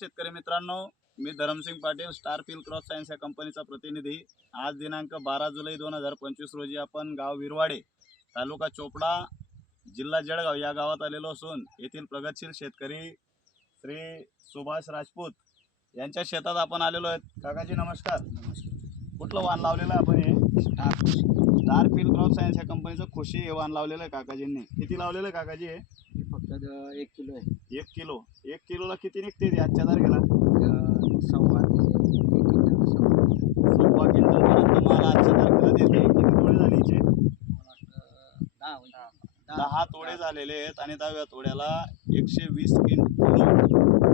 शेतकरी मित्रांनो, मी Dharamsingh Patil Star Field Crop Science या कंपनीचा प्रतिनिधी। आज दिनांक 12 जुलै 2025 रोजी आपण गाव विरवाडे, तालुका चोपडा, जिल्हा जळगाव या गावात आलेलो असून येथील प्रगतशील शेतकरी श्री सुभाष राजपूत यांच्या शेतात आपण आलेलो आहेत। काकाजी नमस्कार। कुठलं वाण लावलेलं आहे आपण? हे स्टार फील्ड क्रॉप सायन्स या कंपनीचं खुशी हे वाण लावलेलं आहे काकाजींनी। किती लावलेलं आहे काकाजी? हे फक्त 1 किलो आहे। 1 किलो। 1 किलोला किती निघते ते आजच्या तारखेला? 1.25 क्विंटल पर्यंत माल आजच्या तारखेला देते। किती तोडे झाले हिचे? 10 तोडे झालेले आहेत आणि 10व्या तोड्याला 120 किलो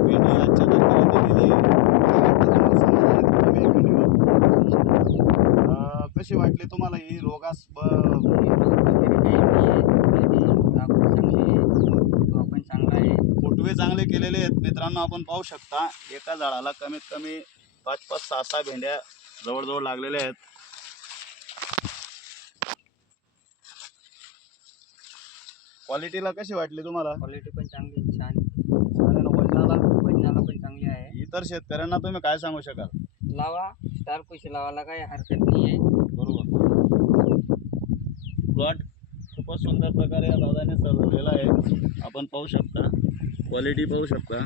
पेंडी आजच्या तारखेला दिलेली आहे। कशी वाटली तुम्हाला ही रोगास? फुटवे चांगले केलेले आहेत मित्रांनो। आपण पाहू शकता एका झाडाला कमीत कमी 5-5, 6-6 भेंड्या जवळजवळ लागलेल्या आहेत। क्वालिटीला कशी वाटली तुम्हाला? क्वालिटी पण चांगली, छान आणि वजनाला पण चांगली आहे। इतर शेतकऱ्यांना तुम्ही काय सांगू शकाल? लावा, स्टार खुशी लावायला काही हरकत नाही आहे। बरोबर। प्लॉट खूपच सुंदर प्रकारे या दादाने सजवलेला आहे। आपण पाहू शकता, क्वालिटी पाहू शकता।